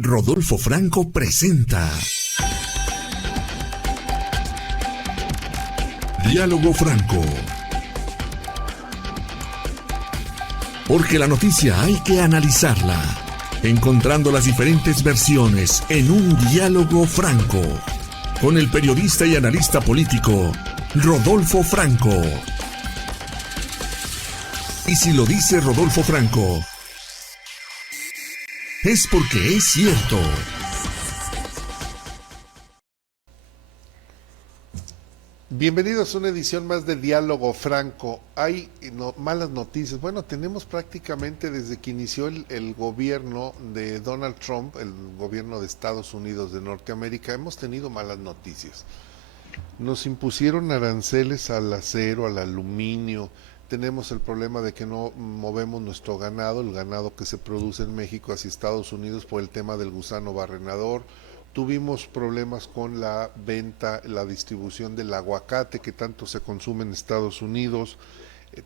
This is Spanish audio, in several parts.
Rodolfo Franco presenta Diálogo Franco. Porque la noticia hay que analizarla, encontrando las diferentes versiones en un diálogo franco, con el periodista y analista político Rodolfo Franco. Y si lo dice Rodolfo Franco, es porque es cierto. Bienvenidos a una edición más de Diálogo Franco. Hay malas noticias. Bueno, tenemos prácticamente desde que inició el gobierno de Donald Trump, el gobierno de Estados Unidos de Norteamérica, hemos tenido malas noticias. Nos impusieron aranceles al acero, al aluminio. Tenemos el problema de que no movemos nuestro ganado, el ganado que se produce en México hacia Estados Unidos por el tema del gusano barrenador. Tuvimos problemas con la venta, la distribución del aguacate que tanto se consume en Estados Unidos.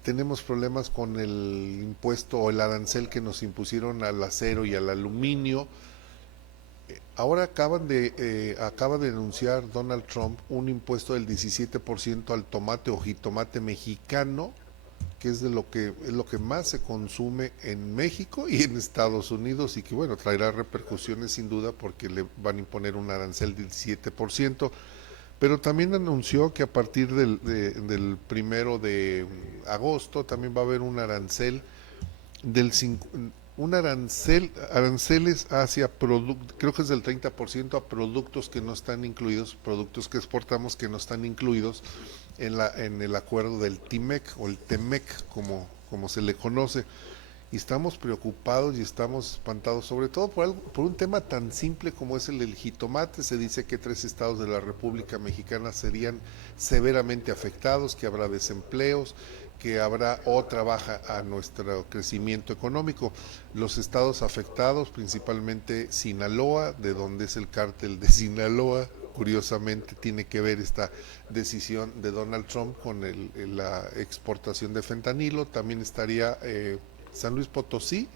Tenemos problemas con el impuesto o el arancel que nos impusieron al acero y al aluminio. Ahora acaba de anunciar Donald Trump un impuesto del 17% al tomate o jitomate mexicano, que es lo que más se consume en México y en Estados Unidos, y que bueno, traerá repercusiones sin duda porque le van a imponer un arancel del 17%, pero también anunció que a partir del 1 de agosto también va a haber un arancel aranceles hacia productos, creo que es del 30% a productos que no están incluidos, productos que exportamos que no están incluidos en el acuerdo del TIMEC o el TEMEC, como se le conoce. Y estamos preocupados y estamos espantados, sobre todo por un tema tan simple como es el del jitomate. Se dice que 3 estados de la República Mexicana serían severamente afectados, que habrá desempleos, que habrá otra baja a nuestro crecimiento económico. Los estados afectados, principalmente Sinaloa, de donde es el cártel de Sinaloa. Curiosamente tiene que ver esta decisión de Donald Trump con la exportación de fentanilo. También estaría San Luis Potosí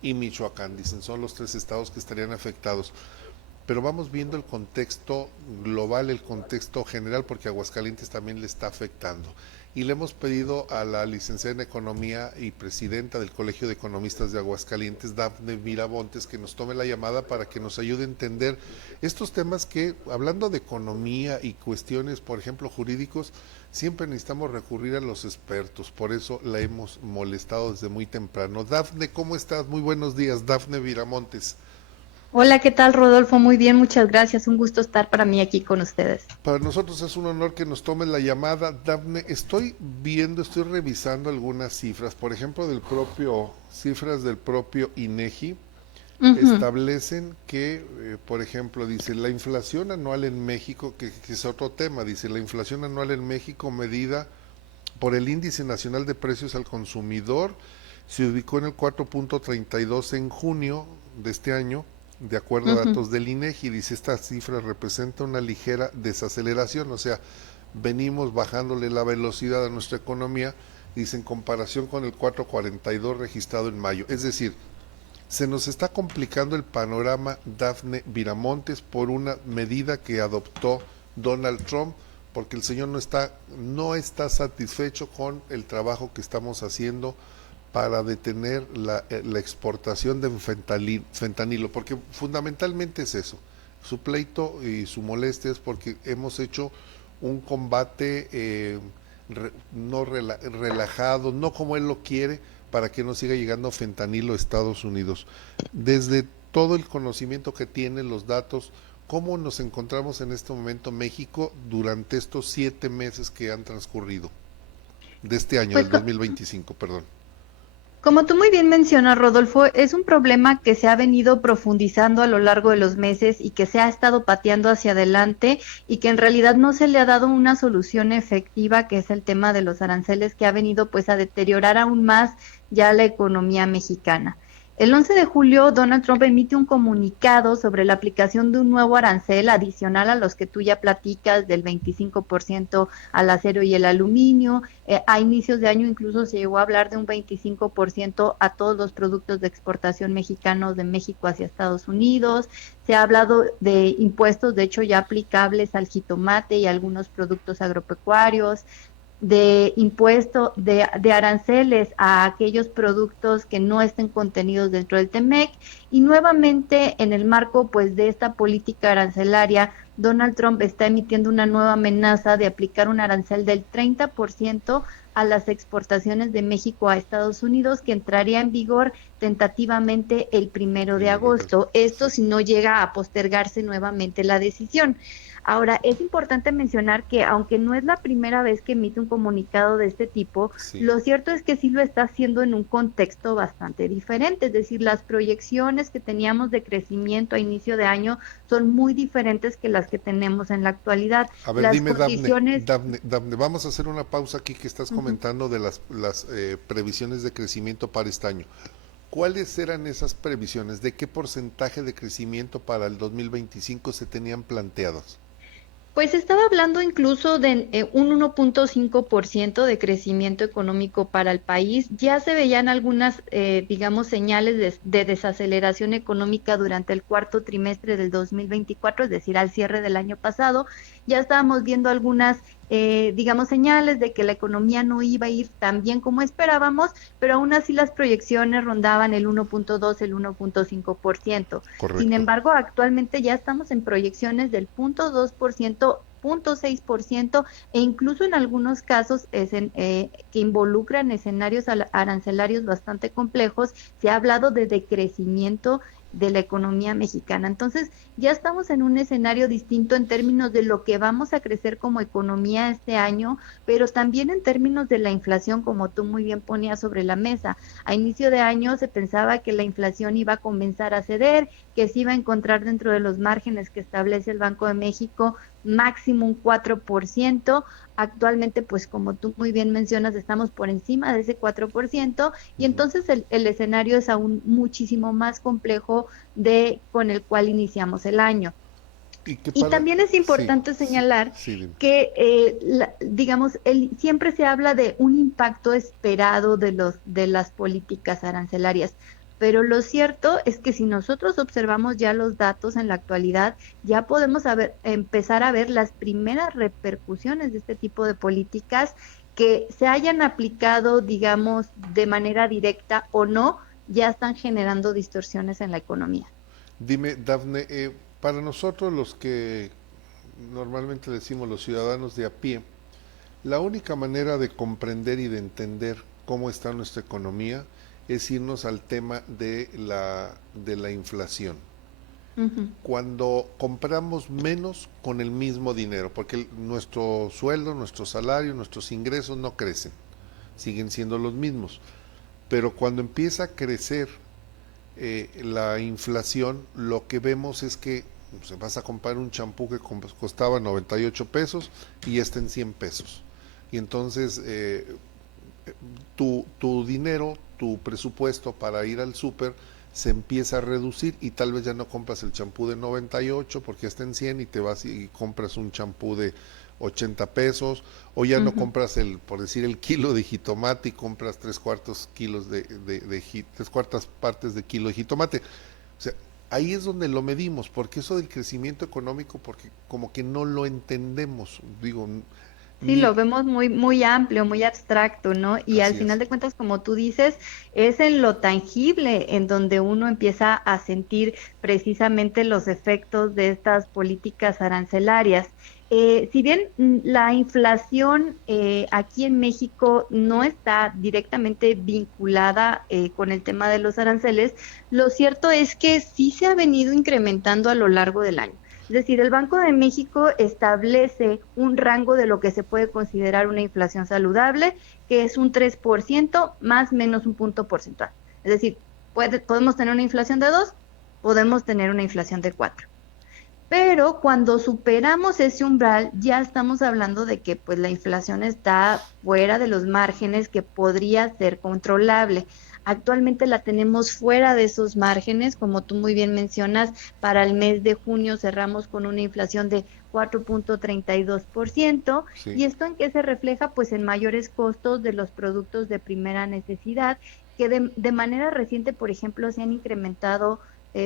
y Michoacán, dicen, son los 3 estados que estarían afectados. Pero vamos viendo el contexto global, el contexto general, porque Aguascalientes también le está afectando. Y le hemos pedido a la licenciada en Economía y presidenta del Colegio de Economistas de Aguascalientes, Dafne Miramontes, que nos tome la llamada para que nos ayude a entender estos temas que, hablando de economía y cuestiones, por ejemplo, jurídicos, siempre necesitamos recurrir a los expertos. Por eso la hemos molestado desde muy temprano. Dafne, ¿cómo estás? Muy buenos días, Dafne Miramontes. Hola, ¿qué tal, Rodolfo? Muy bien, muchas gracias. Un gusto estar para mí aquí con ustedes. Para nosotros es un honor que nos tomen la llamada. Dafne, estoy revisando algunas cifras, por ejemplo, cifras del propio INEGI, establecen que, por ejemplo, dice, la inflación anual en México, que es otro tema, dice, la inflación anual en México medida por el Índice Nacional de Precios al Consumidor se ubicó en el 4.32 en junio de este año, de acuerdo a datos del INEGI. Dice, esta cifra representa una ligera desaceleración, o sea, venimos bajándole la velocidad a nuestra economía, dice, en comparación con el 4.42 registrado en mayo. Es decir, se nos está complicando el panorama, Dafne Miramontes, por una medida que adoptó Donald Trump, porque el señor no está satisfecho con el trabajo que estamos haciendo para detener la exportación de fentanilo, porque fundamentalmente es eso. Su pleito y su molestia es porque hemos hecho un combate relajado, no como él lo quiere, para que no siga llegando fentanilo a Estados Unidos. Desde todo el conocimiento que tiene, los datos, ¿cómo nos encontramos en este momento México durante estos 7 meses que han transcurrido de este año, Pues del 2025, perdón? como tú muy bien mencionas, Rodolfo, es un problema que se ha venido profundizando a lo largo de los meses y que se ha estado pateando hacia adelante y que en realidad no se le ha dado una solución efectiva, que es el tema de los aranceles, que ha venido pues a deteriorar aún más ya la economía mexicana. El 11 de julio, Donald Trump emite un comunicado sobre la aplicación de un nuevo arancel adicional a los que tú ya platicas, del 25% al acero y el aluminio. A inicios de año incluso se llegó a hablar de un 25% a todos los productos de exportación mexicanos de México hacia Estados Unidos. Se ha hablado de impuestos, de hecho, ya aplicables al jitomate y algunos productos agropecuarios, de impuesto, de aranceles a aquellos productos que no estén contenidos dentro del TEMEC, y nuevamente en el marco pues de esta política arancelaria, Donald Trump está emitiendo una nueva amenaza de aplicar un arancel del 30% a las exportaciones de México a Estados Unidos, que entraría en vigor tentativamente el 1 de agosto. Esto si no llega a postergarse nuevamente la decisión. Ahora, es importante mencionar que aunque no es la primera vez que emite un comunicado de este tipo, Sí. lo cierto es que sí lo está haciendo en un contexto bastante diferente, es decir, las proyecciones que teníamos de crecimiento a inicio de año son muy diferentes que las que tenemos en la actualidad. A ver, Las dime, condiciones... Dafne, vamos a hacer una pausa aquí que estás Ujú. comentando de las previsiones de crecimiento para este año. ¿Cuáles eran esas previsiones? ¿De qué porcentaje de crecimiento para el 2025 se tenían planteados? Pues estaba hablando incluso de un 1.5% de crecimiento económico para el país. Ya se veían algunas, digamos, señales de desaceleración económica durante el cuarto trimestre del 2024, es decir, al cierre del año pasado. Ya estábamos viendo algunas, digamos, señales de que la economía no iba a ir tan bien como esperábamos, pero aún así las proyecciones rondaban el 1.2, el 1.5%. Sin Correcto. embargo, actualmente ya estamos en proyecciones del 0.2%, 0.6%, e incluso en algunos casos que involucran escenarios arancelarios bastante complejos, se ha hablado de decrecimiento de la economía mexicana. Entonces, ya estamos en un escenario distinto en términos de lo que vamos a crecer como economía este año, pero también en términos de la inflación, como tú muy bien ponías sobre la mesa. A inicio de año se pensaba que la inflación iba a comenzar a ceder, que se iba a encontrar dentro de los márgenes que establece el Banco de México, máximo un 4%. Actualmente, pues como tú muy bien mencionas, estamos por encima de ese 4%, y entonces el escenario es aún muchísimo más complejo con el cual iniciamos el año. Y que Y para... también es Sí, importante sí, señalar sí, dime. que, digamos, siempre se habla de un impacto esperado de las políticas arancelarias, pero lo cierto es que si nosotros observamos ya los datos en la actualidad, ya podemos empezar a ver las primeras repercusiones de este tipo de políticas que se hayan aplicado, digamos, de manera directa o no, ya están generando distorsiones en la economía. Dime, Dafne, para nosotros los que normalmente decimos los ciudadanos de a pie, la única manera de comprender y de entender cómo está nuestra economía es irnos al tema de la inflación. Ujú. Cuando compramos menos con el mismo dinero, porque nuestro sueldo, nuestro salario, nuestros ingresos no crecen, siguen siendo los mismos. Pero cuando empieza a crecer la inflación, lo que vemos es que pues, vas a comprar un champú que costaba 98 pesos y está en 100 pesos. Y entonces tu dinero, tu presupuesto para ir al súper se empieza a reducir y tal vez ya no compras el champú de 98 porque está en 100 y te vas y compras un champú de 80 pesos, o ya no Ujú. compras por decir, el kilo de jitomate y compras 3/4 kilos tres cuartas partes de kilo de jitomate. O sea, ahí es donde lo medimos, porque eso del crecimiento económico, porque como que no lo entendemos, digo, Sí, ni, lo vemos muy, muy amplio, muy abstracto, ¿no? Y al así final es. de cuentas, como tú dices, es en lo tangible en donde uno empieza a sentir precisamente los efectos de estas políticas arancelarias. Si bien la inflación aquí en México no está directamente vinculada con el tema de los aranceles, lo cierto es que sí se ha venido incrementando a lo largo del año. Es decir, el Banco de México establece un rango de lo que se puede considerar una inflación saludable, que es un 3% más menos un punto porcentual. Es decir, podemos tener una inflación de 2, podemos tener una inflación de 4. Pero cuando superamos ese umbral, ya estamos hablando de que pues la inflación está fuera de los márgenes que podría ser controlable. Actualmente la tenemos fuera de esos márgenes, como tú muy bien mencionas, para el mes de junio cerramos con una inflación de 4.32%. Sí. ¿Y esto en qué se refleja? Pues en mayores costos de los productos de primera necesidad, que de manera reciente, por ejemplo, se han incrementado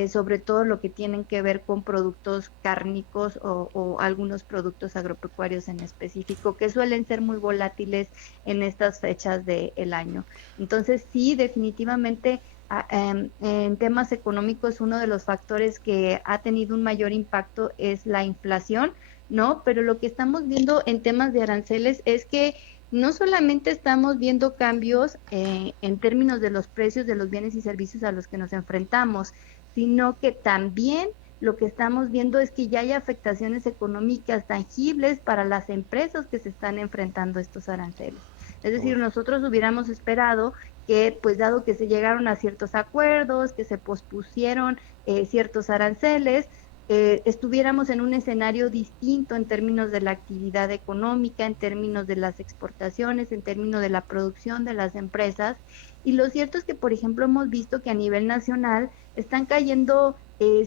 sobre todo lo que tienen que ver con productos cárnicos o algunos productos agropecuarios en específico, que suelen ser muy volátiles en estas fechas del año. Entonces, sí, definitivamente en temas económicos, uno de los factores que ha tenido un mayor impacto es la inflación, ¿no? Pero lo que estamos viendo en temas de aranceles es que no solamente estamos viendo cambios en términos de los precios de los bienes y servicios a los que nos enfrentamos, sino que también lo que estamos viendo es que ya hay afectaciones económicas tangibles para las empresas que se están enfrentando a estos aranceles. Es decir, Bueno, nosotros hubiéramos esperado que, pues dado que se llegaron a ciertos acuerdos, que se pospusieron ciertos aranceles, estuviéramos en un escenario distinto en términos de la actividad económica, en términos de las exportaciones, en términos de la producción de las empresas. Y lo cierto es que, por ejemplo, hemos visto que a nivel nacional están cayendo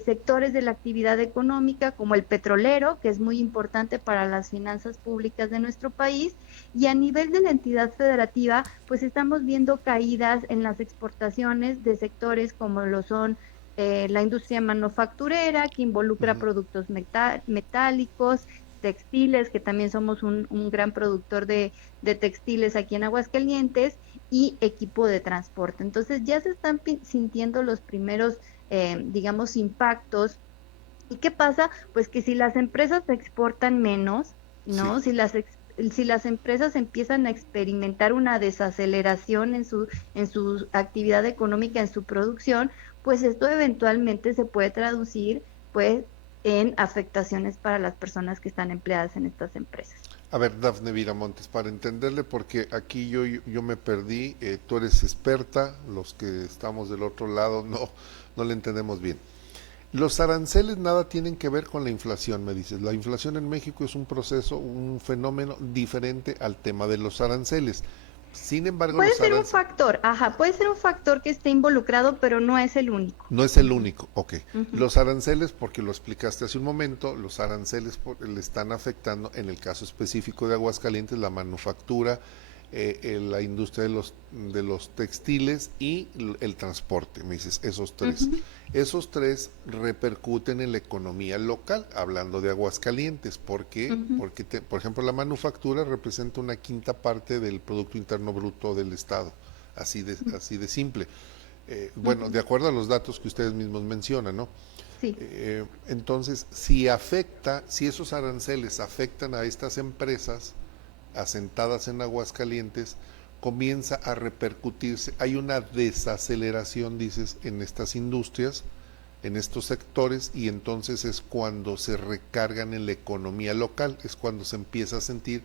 sectores de la actividad económica como el petrolero, que es muy importante para las finanzas públicas de nuestro país, y a nivel de la entidad federativa, pues estamos viendo caídas en las exportaciones de sectores como lo son la industria manufacturera, que involucra ujú. productos metálicos, textiles, que también somos un gran productor de textiles aquí en Aguascalientes, y equipo de transporte. Entonces ya se están sintiendo los primeros, digamos, impactos. ¿Y qué pasa? Pues que si las empresas exportan menos, Sí. ¿no? Si las empresas empiezan a experimentar una desaceleración en su actividad económica, en su producción, pues esto eventualmente se puede traducir, pues, en afectaciones para las personas que están empleadas en estas empresas. A ver, Dafne Viramontes, para entenderle, porque aquí yo me perdí, tú eres experta, los que estamos del otro lado no le entendemos bien. Los aranceles nada tienen que ver con la inflación, me dices. La inflación en México es un proceso, un fenómeno diferente al tema de los aranceles. Sin embargo, Puede los ser un aranceles factor, ajá, puede ser un factor que esté involucrado, pero no es el único. no es el Ujú, único. Ok. ujú. Los aranceles, porque lo explicaste hace un momento, los aranceles le están afectando, en el caso específico de Aguascalientes, la manufactura, la industria de los textiles y el transporte, me dices, esos tres. Ujú, Esos tres repercuten en la economía local, hablando de Aguascalientes. ¿Por qué? ujú, Porque, por ejemplo, la manufactura representa una quinta parte del Producto Interno Bruto del Estado, así de simple. Bueno, de ujú. acuerdo a los datos que ustedes mismos mencionan, ¿no? Sí. Entonces, si esos aranceles afectan a estas empresas asentadas en Aguascalientes, comienza a repercutirse, hay una desaceleración, dices, en estas industrias, en estos sectores, y entonces es cuando se recargan en la economía local, es cuando se empieza a sentir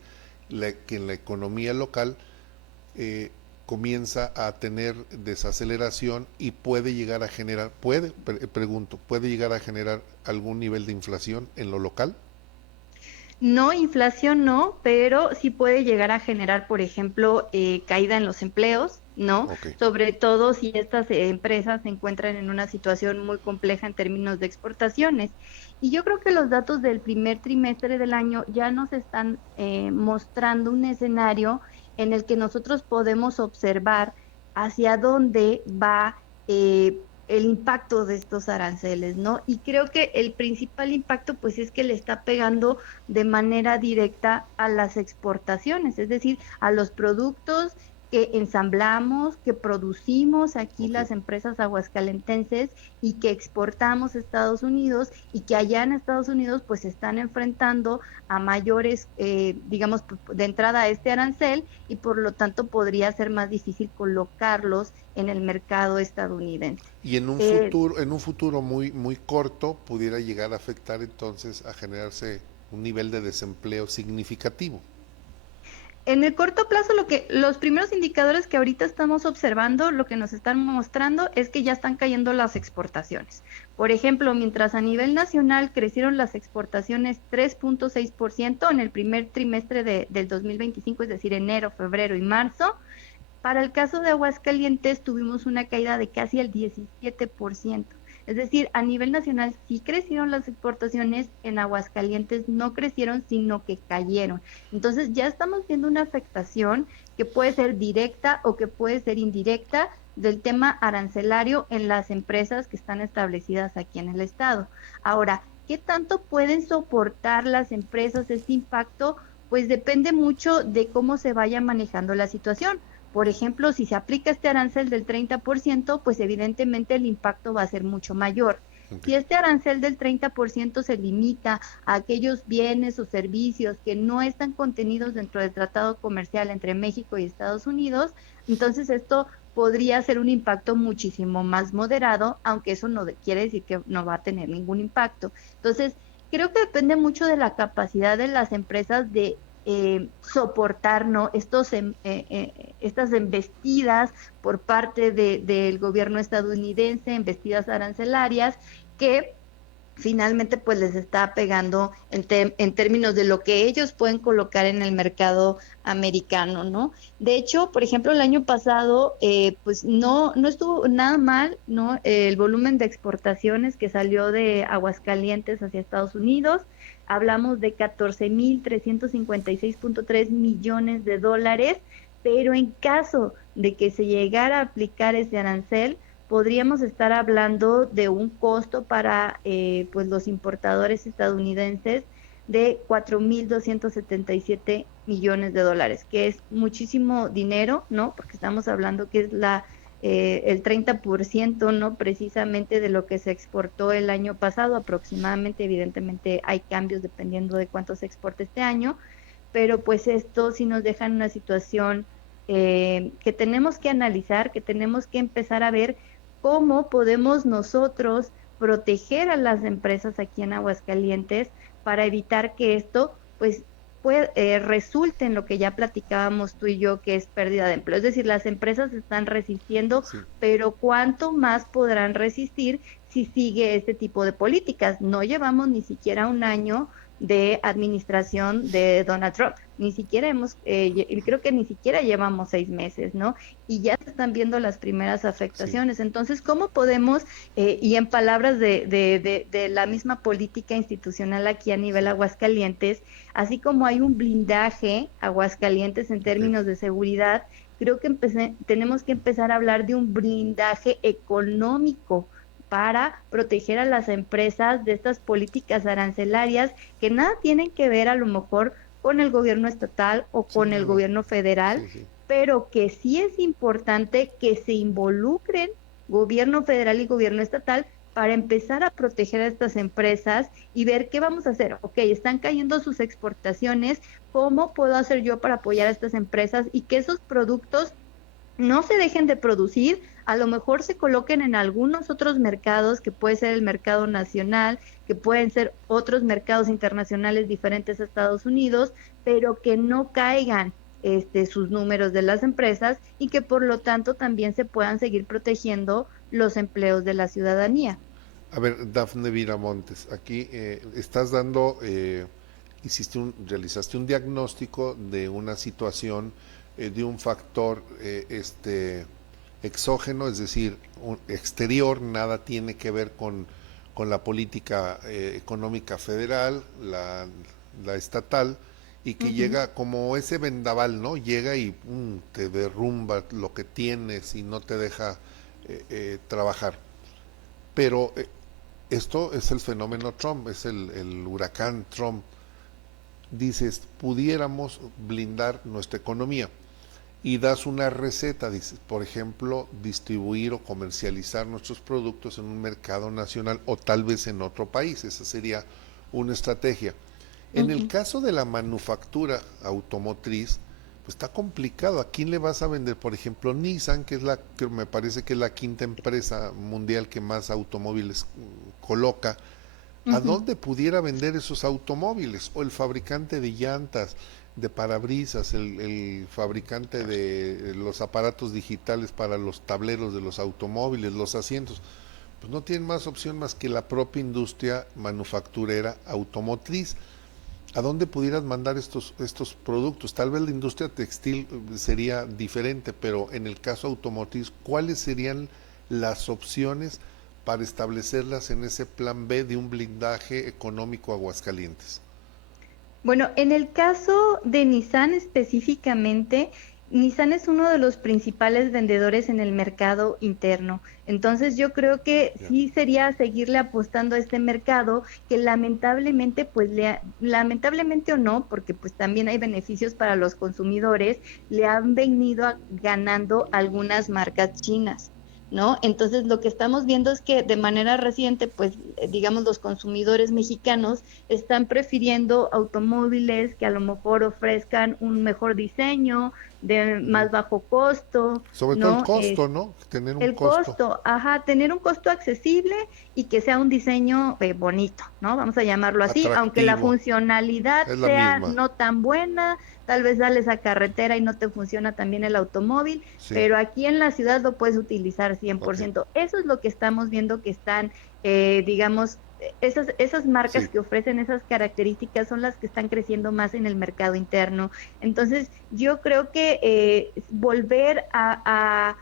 que en la economía local eh, comienza a tener desaceleración y puede llegar a generar, pregunto, puede llegar a generar algún nivel de inflación en lo local. No, inflación no, pero sí puede llegar a generar, por ejemplo, caída en los empleos, ¿no? Ok. Sobre todo si estas empresas se encuentran en una situación muy compleja en términos de exportaciones. Y yo creo que los datos del primer trimestre del año ya nos están mostrando un escenario en el que nosotros podemos observar hacia dónde va el impacto de estos aranceles, ¿no? Y creo que el principal impacto, pues, es que le está pegando de manera directa a las exportaciones, es decir, a los productos que ensamblamos, que producimos aquí Ok. las empresas aguascalentenses y que exportamos a Estados Unidos, y que allá en Estados Unidos pues se están enfrentando a mayores, digamos, de entrada a este arancel, y por lo tanto podría ser más difícil colocarlos en el mercado estadounidense. Y Eh, en un futuro muy corto pudiera llegar a afectar entonces a generarse un nivel de desempleo significativo. En el corto plazo, los primeros indicadores que ahorita estamos observando, lo que nos están mostrando es que ya están cayendo las exportaciones. Por ejemplo, mientras a nivel nacional crecieron las exportaciones 3.6% en el primer trimestre del 2025, es decir, enero, febrero y marzo, para el caso de Aguascalientes tuvimos una caída de casi el 17%. Es decir, a nivel nacional sí crecieron las exportaciones, en Aguascalientes no crecieron, sino que cayeron. Entonces ya estamos viendo una afectación que puede ser directa o que puede ser indirecta del tema arancelario en las empresas que están establecidas aquí en el estado. Ahora, ¿qué tanto pueden soportar las empresas este impacto? Pues depende mucho de cómo se vaya manejando la situación. Por ejemplo, si se aplica este arancel del 30%, pues evidentemente el impacto va a ser mucho mayor. Si este arancel del 30% se limita a aquellos bienes o servicios que no están contenidos dentro del tratado comercial entre México y Estados Unidos, entonces esto podría ser un impacto muchísimo más moderado, aunque eso no quiere decir que no va a tener ningún impacto. Entonces, creo que depende mucho de la capacidad de las empresas de soportar, ¿no?, estas embestidas por parte del gobierno estadounidense, embestidas arancelarias, que finalmente pues les está pegando en términos de lo que ellos pueden colocar en el mercado americano, ¿no? De hecho, por ejemplo, el año pasado pues no estuvo nada mal, ¿no? El volumen de exportaciones que salió de Aguascalientes hacia Estados Unidos, hablamos de 14,356.3 millones de dólares, pero en caso de que se llegara a aplicar ese arancel, podríamos estar hablando de un costo para pues los importadores estadounidenses de 4,277 millones de dólares, que es muchísimo dinero, ¿no? Porque estamos hablando que es el 30%, ¿no?, precisamente de lo que se exportó el año pasado aproximadamente. Evidentemente hay cambios dependiendo de cuánto se exporte este año, pero pues esto sí nos deja en una situación que tenemos que analizar, que tenemos que empezar a ver cómo podemos nosotros proteger a las empresas aquí en Aguascalientes para evitar que esto pues resulte en lo que ya platicábamos tú y yo, que es pérdida de empleo. Es decir, las empresas están resistiendo, sí, pero ¿cuánto más podrán resistir si sigue este tipo de políticas? No llevamos ni siquiera un año de administración de Donald Trump, ni siquiera creo que ni siquiera llevamos 6 meses, ¿no? Y ya se están viendo las primeras afectaciones. Sí. Entonces, ¿cómo podemos, y en palabras de la misma política institucional aquí a nivel Aguascalientes, así como hay un blindaje Aguascalientes en términos de seguridad, creo que tenemos que empezar a hablar de un blindaje económico para proteger a las empresas de estas políticas arancelarias que nada tienen que ver a lo mejor con el gobierno estatal o con el gobierno federal, pero que sí es importante que se involucren gobierno federal y gobierno estatal para empezar a proteger a estas empresas y ver qué vamos a hacer. Ok, están cayendo sus exportaciones, ¿cómo puedo hacer yo para apoyar a estas empresas y que esos productos no se dejen de producir, a lo mejor se coloquen en algunos otros mercados, que puede ser el mercado nacional, que pueden ser otros mercados internacionales diferentes a Estados Unidos, pero que no caigan sus números de las empresas y que por lo tanto también se puedan seguir protegiendo los empleos de la ciudadanía. A ver, Dafne Viramontes, aquí estás dando, realizaste un diagnóstico de una situación, de un factor exógeno, es decir, exterior, nada tiene que ver con la política económica federal, la estatal, y que llega como ese vendaval, ¿no? Llega y te derrumba lo que tienes y no te deja trabajar. Pero esto es el fenómeno Trump, es el huracán Trump. Dices, pudiéramos blindar nuestra economía. Y das una receta, dices, por ejemplo, distribuir o comercializar nuestros productos en un mercado nacional o tal vez en otro país. Esa sería una estrategia. En el caso de la manufactura automotriz, pues está complicado. ¿A quién le vas a vender? Por ejemplo, Nissan, que me parece que es la quinta empresa mundial que más automóviles coloca. ¿A dónde pudiera vender esos automóviles? O el fabricante de llantas. de parabrisas, el fabricante de los aparatos digitales para los tableros de los automóviles, los asientos, pues no tienen más opción más que la propia industria manufacturera automotriz. ¿A dónde pudieras mandar estos productos? Tal vez la industria textil sería diferente, pero en el caso automotriz, ¿cuáles serían las opciones para establecerlas en ese plan B de un blindaje económico a Aguascalientes? Bueno, en el caso de Nissan específicamente, Nissan es uno de los principales vendedores en el mercado interno. Entonces yo creo que Ya. sí sería seguirle apostando a este mercado que lamentablemente, lamentablemente o no, porque pues también hay beneficios para los consumidores, le han venido ganando algunas marcas chinas. ¿No? Entonces lo que estamos viendo es que de manera reciente, pues digamos los consumidores mexicanos están prefiriendo automóviles que a lo mejor ofrezcan un mejor diseño, de Ujú. más bajo costo, Sobre todo el ¿no? costo, ¿no? Tener un El costo costo, ajá, tener un costo accesible y que sea un diseño bonito, ¿no? Vamos a llamarlo así, aunque la atractivo, funcionalidad es la sea misma, no tan buena, tal vez sales a carretera y no te funciona también el automóvil, sí, pero aquí en la ciudad lo puedes utilizar cien por ok, ciento. Eso es lo que estamos viendo que están, digamos, esas marcas sí, que ofrecen esas características son las que están creciendo más en el mercado interno. Entonces, yo creo que volver a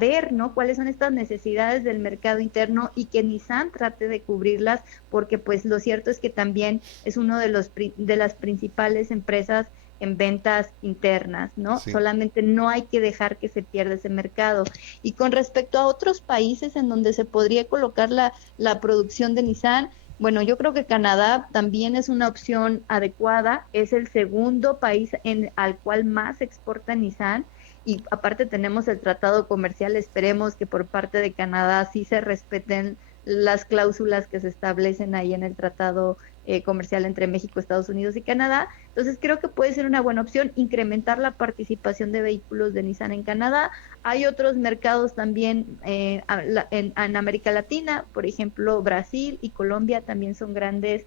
ver, ¿no? Cuáles son estas necesidades del mercado interno y que Nissan trate de cubrirlas, porque pues lo cierto es que también es uno de de las principales empresas en ventas internas, ¿no? sí, Solamente no hay que dejar que se pierda ese mercado. Y con respecto a otros países en donde se podría colocar la producción de Nissan, bueno, yo creo que Canadá también es una opción adecuada, es el segundo país al cual más exporta Nissan y aparte tenemos el tratado comercial, esperemos que por parte de Canadá sí se respeten las cláusulas que se establecen ahí en el tratado comercial entre México, Estados Unidos y Canadá. Entonces creo que puede ser una buena opción incrementar la participación de vehículos de Nissan en Canadá. Hay otros mercados también en América Latina, por ejemplo, Brasil y Colombia también son grandes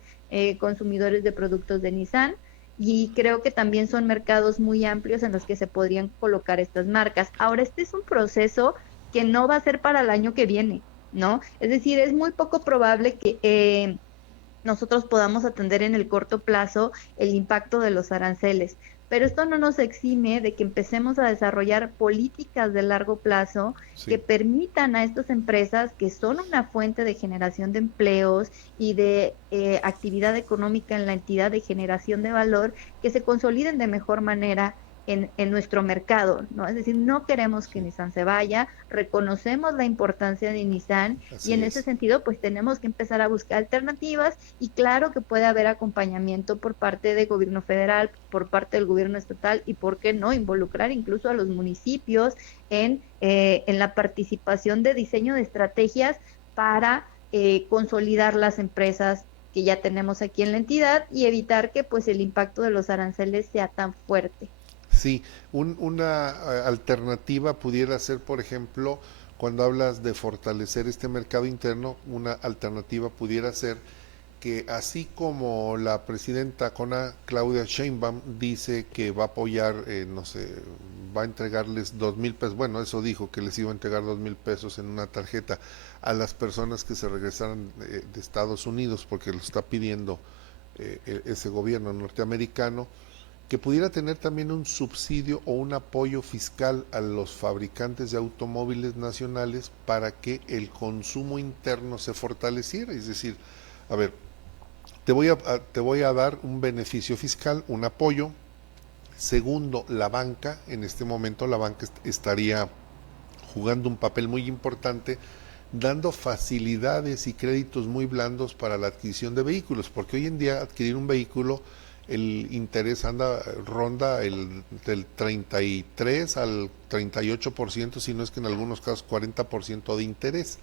consumidores de productos de Nissan y creo que también son mercados muy amplios en los que se podrían colocar estas marcas. Ahora, este es un proceso que no va a ser para el año que viene, ¿no? Es decir, es muy poco probable que nosotros podamos atender en el corto plazo el impacto de los aranceles. Pero esto no nos exime de que empecemos a desarrollar políticas de largo plazo que sí. permitan a estas empresas, que son una fuente de generación de empleos y de actividad económica en la entidad de generación de valor, que se consoliden de mejor manera en nuestro mercado, ¿no? Es decir, no queremos que Sí, Nissan se vaya, reconocemos la importancia de Nissan y así en ese es. sentido, pues tenemos que empezar a buscar alternativas y claro que puede haber acompañamiento por parte del gobierno federal, por parte del gobierno estatal y, ¿por qué no?, involucrar incluso a los municipios en la participación de diseño de estrategias para consolidar las empresas que ya tenemos aquí en la entidad y evitar que pues el impacto de los aranceles sea tan fuerte. Sí, una alternativa pudiera ser, por ejemplo, cuando hablas de fortalecer este mercado interno, una alternativa pudiera ser que así como la presidenta CONA, Claudia Sheinbaum, dice que va a apoyar, no sé, va a entregarles 2,000 pesos, bueno, eso dijo, que les iba a entregar 2,000 pesos en una tarjeta a las personas que se regresaran de Estados Unidos, porque lo está pidiendo ese gobierno norteamericano, que pudiera tener también un subsidio o un apoyo fiscal a los fabricantes de automóviles nacionales para que el consumo interno se fortaleciera. Es decir, a ver, te voy a dar un beneficio fiscal, un apoyo. Segundo, la banca, en este momento la banca estaría jugando un papel muy importante, dando facilidades y créditos muy blandos para la adquisición de vehículos, porque hoy en día adquirir un vehículo, el interés ronda del 33 al 38%, si no es que en algunos casos 40% de interés.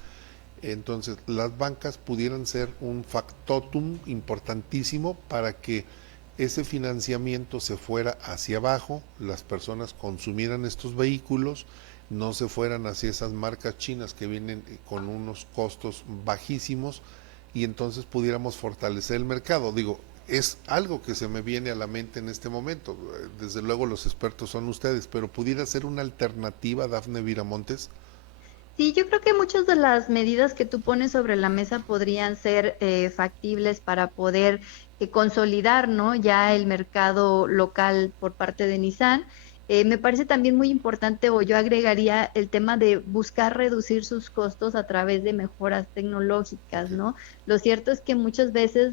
Entonces, las bancas pudieran ser un factotum importantísimo para que ese financiamiento se fuera hacia abajo, las personas consumieran estos vehículos, no se fueran hacia esas marcas chinas que vienen con unos costos bajísimos y entonces pudiéramos fortalecer el mercado. Digo, es algo que se me viene a la mente en este momento. Desde luego los expertos son ustedes, pero pudiera ser una alternativa, Dafne Viramontes. Sí, yo creo que muchas de las medidas que tú pones sobre la mesa podrían ser factibles para poder consolidar, ¿no? Ya el mercado local por parte de Nissan. Me parece también muy importante, o yo agregaría el tema de buscar reducir sus costos a través de mejoras tecnológicas, Okay. ¿no? Lo cierto es que muchas veces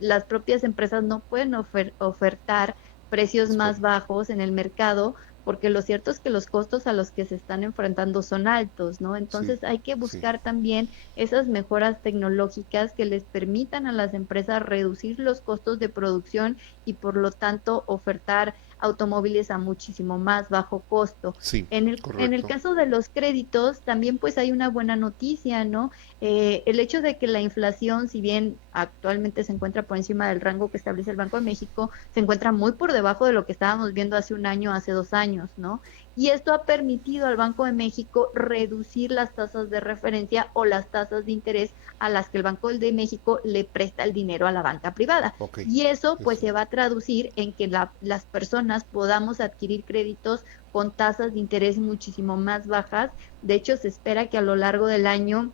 las propias empresas no pueden ofertar precios Es más correcto. bajos en el mercado porque lo cierto es que los costos a los que se están enfrentando son altos, ¿no? Sí, Entonces hay que sí, buscar también esas mejoras tecnológicas que les permitan a las empresas reducir los costos de producción y por lo tanto ofertar automóviles a muchísimo más bajo costo. sí, En el correcto. caso de los créditos, también pues hay una buena noticia, ¿no? El hecho de que la inflación, si bien actualmente se encuentra por encima del rango que establece el Banco de México, se encuentra muy por debajo de lo que estábamos viendo hace un año, hace 2 años, ¿no? Y esto ha permitido al Banco de México reducir las tasas de referencia o las tasas de interés a las que el Banco de México le presta el dinero a la banca privada. Ok, Y eso pues eso. se va a traducir en que las personas podamos adquirir créditos con tasas de interés muchísimo más bajas. De hecho, se espera que a lo largo del año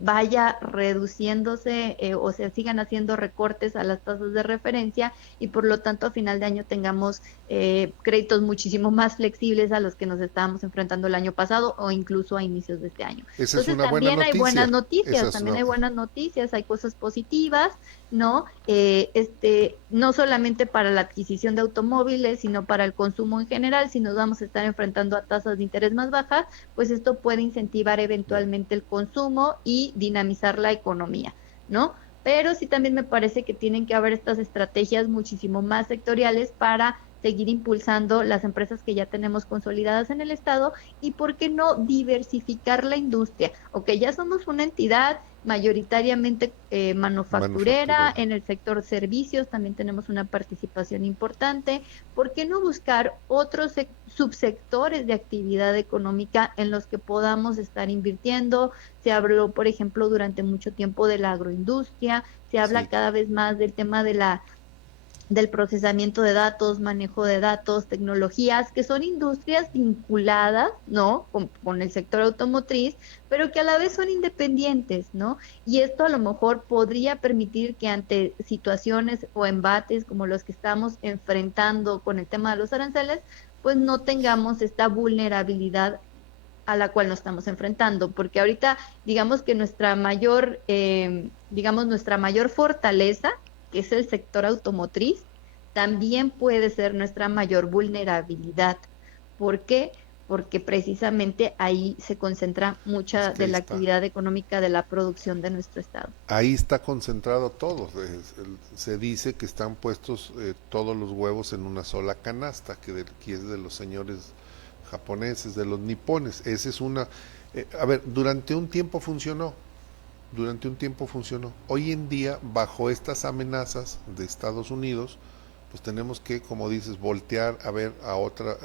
vaya reduciéndose o se sigan haciendo recortes a las tasas de referencia y por lo tanto a final de año tengamos créditos muchísimo más flexibles a los que nos estábamos enfrentando el año pasado o incluso a inicios de este año. Esa es Entonces una buena también hay buenas noticia. Esa noticias, es también una... hay buenas noticias, hay cosas positivas, ¿no? No solamente para la adquisición de automóviles, sino para el consumo en general, si nos vamos a estar enfrentando a tasas de interés más bajas, pues esto puede incentivar Bien. eventualmente el consumo y dinamizar la economía, ¿no? Pero sí también me parece que tienen que haber estas estrategias muchísimo más sectoriales para seguir impulsando las empresas que ya tenemos consolidadas en el Estado y, ¿por qué no, diversificar la industria? Ok, ya somos una entidad mayoritariamente manufacturera, Manufacturera. en el sector servicios también tenemos una participación importante. ¿Por qué no buscar otros subsectores de actividad económica en los que podamos estar invirtiendo? Se habló, por ejemplo, durante mucho tiempo de la agroindustria, se habla Sí, cada vez más del tema del procesamiento de datos, manejo de datos, tecnologías, que son industrias vinculadas, ¿no? Con el sector automotriz, pero que a la vez son independientes, ¿no? Y esto a lo mejor podría permitir que ante situaciones o embates como los que estamos enfrentando con el tema de los aranceles, pues no tengamos esta vulnerabilidad a la cual nos estamos enfrentando, porque ahorita digamos que nuestra mayor fortaleza, que es el sector automotriz, también puede ser nuestra mayor vulnerabilidad. ¿Por qué? Porque precisamente ahí se concentra es mucha que de ahí la está. actividad económica de la producción de nuestro estado. Ahí está concentrado todo. Se dice que están puestos todos los huevos en una sola canasta, que es de los señores japoneses, de los nipones. Esa es una... a ver, durante un tiempo funcionó. Durante un tiempo funcionó. Hoy en día, bajo estas amenazas de Estados Unidos, pues tenemos que, como dices, voltear a ver a otra,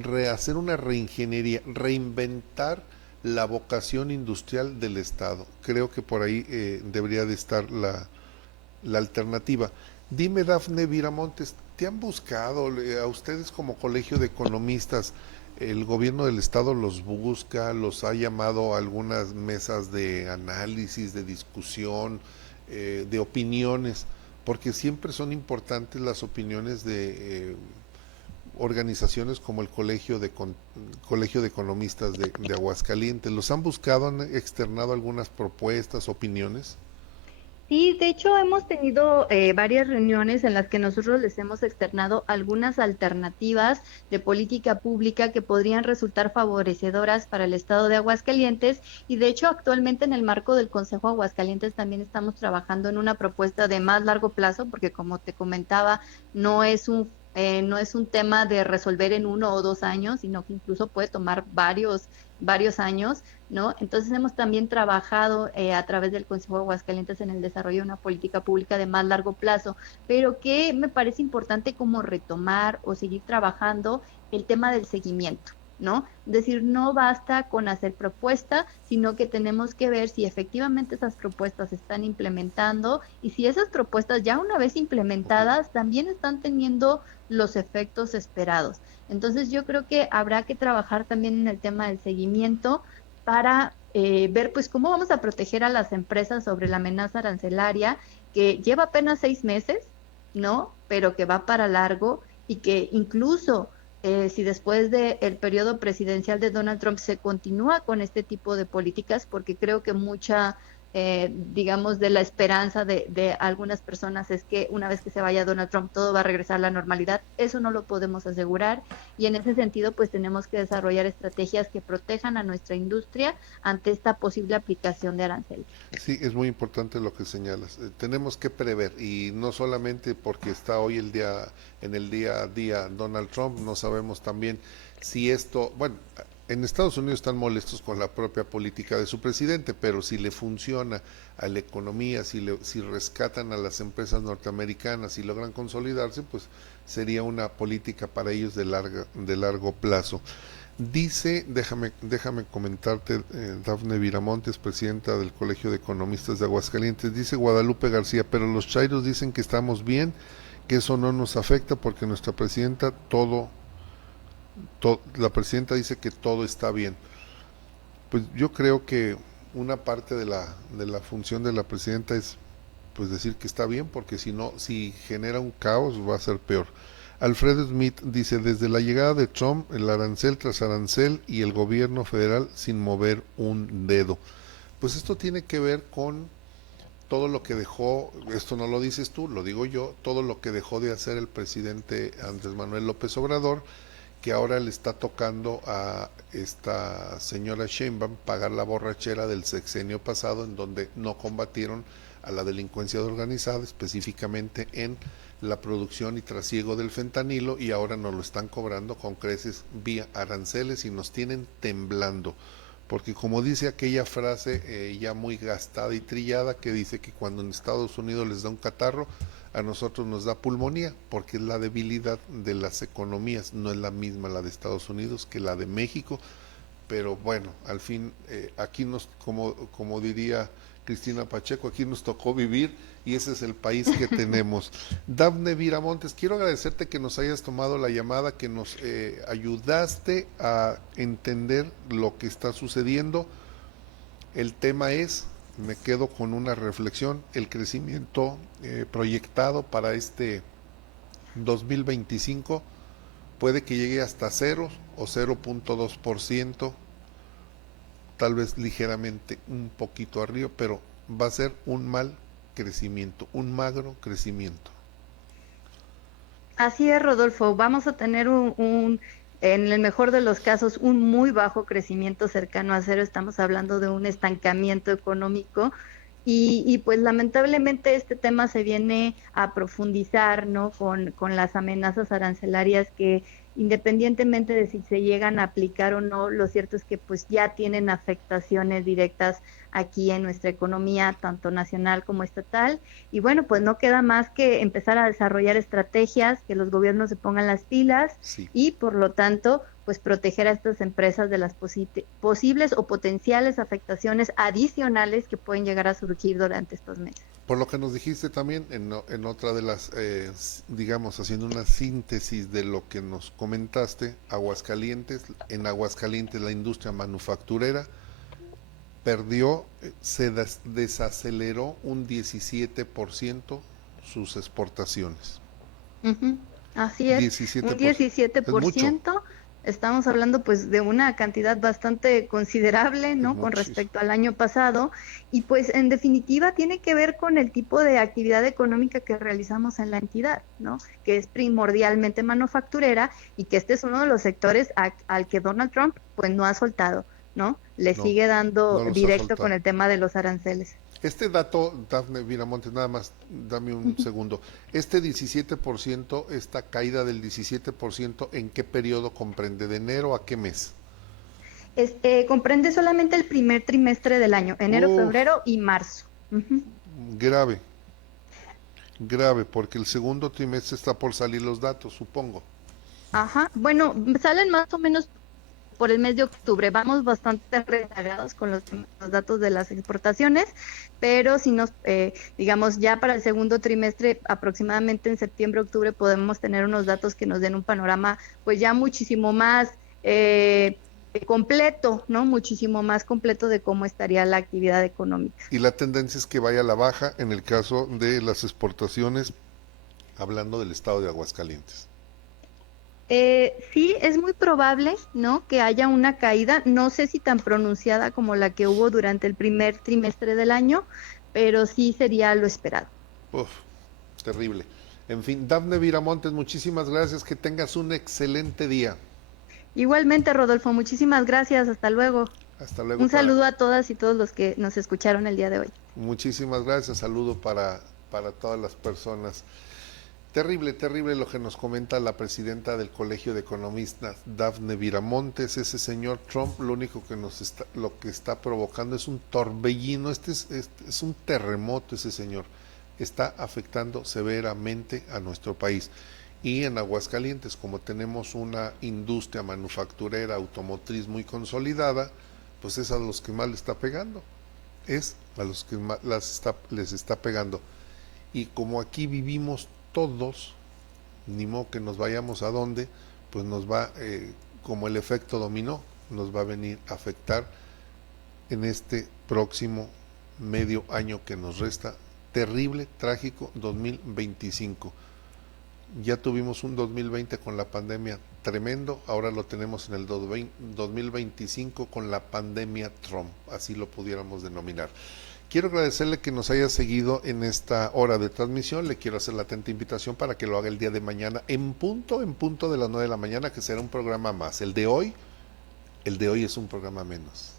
rehacer una reingeniería, reinventar la vocación industrial del Estado. Creo que por ahí debería de estar la alternativa. Dime, Dafne Viramontes, ¿te han buscado a ustedes como colegio de economistas? El gobierno del estado los busca, los ha llamado a algunas mesas de análisis, de discusión, de opiniones, porque siempre son importantes las opiniones de organizaciones como el Colegio de Economistas de Aguascalientes. ¿Los han buscado, han externado algunas propuestas, opiniones? Sí, de hecho hemos tenido varias reuniones en las que nosotros les hemos externado algunas alternativas de política pública que podrían resultar favorecedoras para el estado de Aguascalientes y de hecho actualmente en el marco del Consejo Aguascalientes también estamos trabajando en una propuesta de más largo plazo porque como te comentaba no es un tema de resolver en 1 o 2 años, sino que incluso puede tomar varios años, ¿no? Entonces hemos también trabajado a través del Consejo de Aguascalientes en el desarrollo de una política pública de más largo plazo, pero que me parece importante como retomar o seguir trabajando el tema del seguimiento. ¿no? Es decir, no basta con hacer propuestas, sino que tenemos que ver si efectivamente esas propuestas se están implementando y si esas propuestas ya una vez implementadas también están teniendo los efectos esperados. Entonces yo creo que habrá que trabajar también en el tema del seguimiento para ver pues cómo vamos a proteger a las empresas sobre la amenaza arancelaria que lleva apenas 6 meses, ¿no? Pero que va para largo y que incluso si después del periodo presidencial de Donald Trump se continúa con este tipo de políticas, porque creo que mucha, digamos, de la esperanza de algunas personas es que una vez que se vaya Donald Trump todo va a regresar a la normalidad, eso no lo podemos asegurar y en ese sentido pues tenemos que desarrollar estrategias que protejan a nuestra industria ante esta posible aplicación de aranceles. Sí, es muy importante lo que señalas. Tenemos que prever y no solamente porque está hoy en el día a día Donald Trump, no sabemos también si esto, bueno, en Estados Unidos están molestos con la propia política de su presidente, pero si le funciona a la economía, si rescatan a las empresas norteamericanas y logran consolidarse, pues sería una política para ellos de largo plazo. Dice, déjame comentarte, Dafne Viramontes, presidenta del Colegio de Economistas de Aguascalientes, dice Guadalupe García, pero los chairos dicen que estamos bien, que eso no nos afecta porque nuestra presidenta la presidenta dice que todo está bien. Pues yo creo que una parte de la función de la presidenta es pues decir que está bien, porque si no, si genera un caos va a ser peor. Alfredo Smith dice, desde la llegada de Trump, el arancel tras arancel y el gobierno federal sin mover un dedo. Pues esto tiene que ver con todo lo que dejó, esto no lo dices tú, lo digo yo, todo lo que dejó de hacer el presidente Andrés Manuel López Obrador, que ahora le está tocando a esta señora Sheinbaum pagar la borrachera del sexenio pasado, en donde no combatieron a la delincuencia organizada, específicamente en la producción y trasiego del fentanilo, y ahora nos lo están cobrando con creces vía aranceles y nos tienen temblando. Porque como dice aquella frase ya muy gastada y trillada, que dice que cuando en Estados Unidos les da un catarro, a nosotros nos da pulmonía, porque es la debilidad de las economías, no es la misma la de Estados Unidos que la de México, pero bueno, al fin, aquí como diría Cristina Pacheco, aquí nos tocó vivir y ese es el país que tenemos. Dafne Viramontes, quiero agradecerte que nos hayas tomado la llamada, que nos ayudaste a entender lo que está sucediendo. El tema es, me quedo con una reflexión, el crecimiento proyectado para este 2025 puede que llegue hasta 0 o 0.2%, tal vez ligeramente un poquito arriba, pero va a ser un mal crecimiento, un magro crecimiento. Así es, Rodolfo, vamos a tener en el mejor de los casos, un muy bajo crecimiento cercano a cero, estamos hablando de un estancamiento económico y pues lamentablemente este tema se viene a profundizar, ¿no? Con las amenazas arancelarias que independientemente de si se llegan a aplicar o no, lo cierto es que pues ya tienen afectaciones directas aquí en nuestra economía, tanto nacional como estatal, y bueno, pues no queda más que empezar a desarrollar estrategias, que los gobiernos se pongan las pilas Sí. y por lo tanto pues proteger a estas empresas de las posibles o potenciales afectaciones adicionales que pueden llegar a surgir durante estos meses. Por lo que nos dijiste también en otra de las, digamos, haciendo una síntesis de lo que nos comentaste, en Aguascalientes la industria manufacturera perdió, se desaceleró un 17% sus exportaciones. Así es, 17%. un 17%. Estamos hablando pues de una cantidad bastante considerable, ¿no? Con respecto al año pasado y pues en definitiva tiene que ver con el tipo de actividad económica que realizamos en la entidad, ¿no? Que es primordialmente manufacturera y que este es uno de los sectores al que Donald Trump pues no ha soltado, ¿no? Le sigue dando directo con el tema de los aranceles. Este dato, Dafne Viramontes, nada más, dame un segundo. Este 17%, esta caída del 17%, ¿en qué periodo comprende? ¿De enero a qué mes? Comprende solamente el primer trimestre del año, enero, febrero y marzo. Grave, porque el segundo trimestre está por salir los datos, supongo. Ajá, bueno, salen más o menos por el mes de octubre. Vamos bastante rezagados con los datos de las exportaciones, pero si nos, digamos, ya para el segundo trimestre, aproximadamente en septiembre, octubre, podemos tener unos datos que nos den un panorama pues ya muchísimo más completo, ¿no? Muchísimo más completo de cómo estaría la actividad económica. Y la tendencia es que vaya a la baja en el caso de las exportaciones, hablando del estado de Aguascalientes. Sí, es muy probable, ¿no? Que haya una caída, no sé si tan pronunciada como la que hubo durante el primer trimestre del año, pero sí sería lo esperado. Uf, terrible. En fin, Dafne Viramontes, muchísimas gracias, que tengas un excelente día. Igualmente, Rodolfo, muchísimas gracias, hasta luego. Hasta luego. Un saludo a todas y todos los que nos escucharon el día de hoy. Muchísimas gracias, saludo para todas las personas. Terrible, terrible lo que nos comenta la presidenta del Colegio de Economistas, Dafne Viramontes. Ese señor Trump lo único que lo que está provocando es un torbellino, es un terremoto ese señor. Está afectando severamente a nuestro país. Y en Aguascalientes, como tenemos una industria manufacturera automotriz muy consolidada, pues es a los que más le está pegando. Es a los que más les está pegando. Y como aquí vivimos todos, ni modo que nos vayamos a donde, pues nos va, como el efecto dominó, nos va a venir a afectar en este próximo medio año que nos resta. Terrible, trágico 2025. Ya tuvimos un 2020 con la pandemia tremendo, ahora lo tenemos en el 2025 con la pandemia Trump, así lo pudiéramos denominar. Quiero agradecerle que nos haya seguido en esta hora de transmisión. Le quiero hacer la atenta invitación para que lo haga el día de mañana en punto de las 9 de la mañana, que será un programa más. El de hoy es un programa menos.